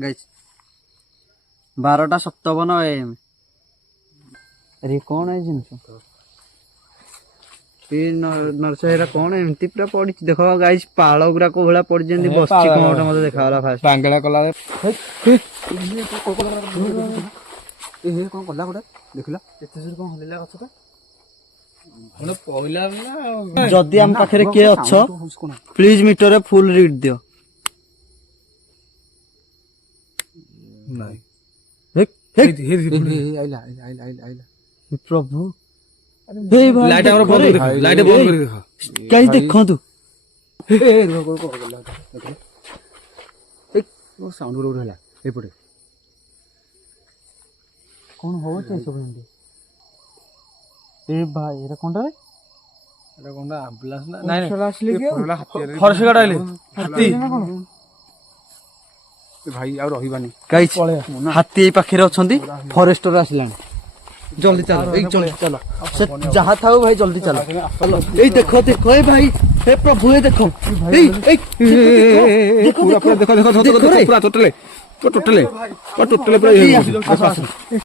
Guys 12:57 AM। अरे कौन है जिनस नर्सरी कौन एमती पूरा पड़ी देख गाइस पाଳ गुरा को भला पड़ी जेंती बसची कोमटा मते देखाला फास्ट बांगला कला ए कोन कला कोडा देखला एते सुर कोन हलेला गछटा कोन पहिला ना जदी हम पाखरे के अछ प्लीज मीटर फुल रीड दियो नहीं हे आइला प्रभु हे भाई लाइट हमर बंद कर देखो लाइट बंद कर देखो गाइस देखो तू ए रुको को गला एक वो साउंड रोड होला ए पड़े कौन हो छै सब हिंदी ए भाई एरा कोनटा रे एटा कोनटा एम्बुलेंस ना नहीं चला असली के फरसे गाड़ आइले हाथी ए भाई आ रहिबानी गाइस हाथी पाखरे अछंती फॉरेस्टर आसलानी जल्दी चलो एक जल्दी चलो से जहां था भाई जल्दी चलो ए देखो देखो ए भाई हे प्रभु ए देखो ए देखो पूरा देखो पूरा टोटले पूरा टोटले पूरा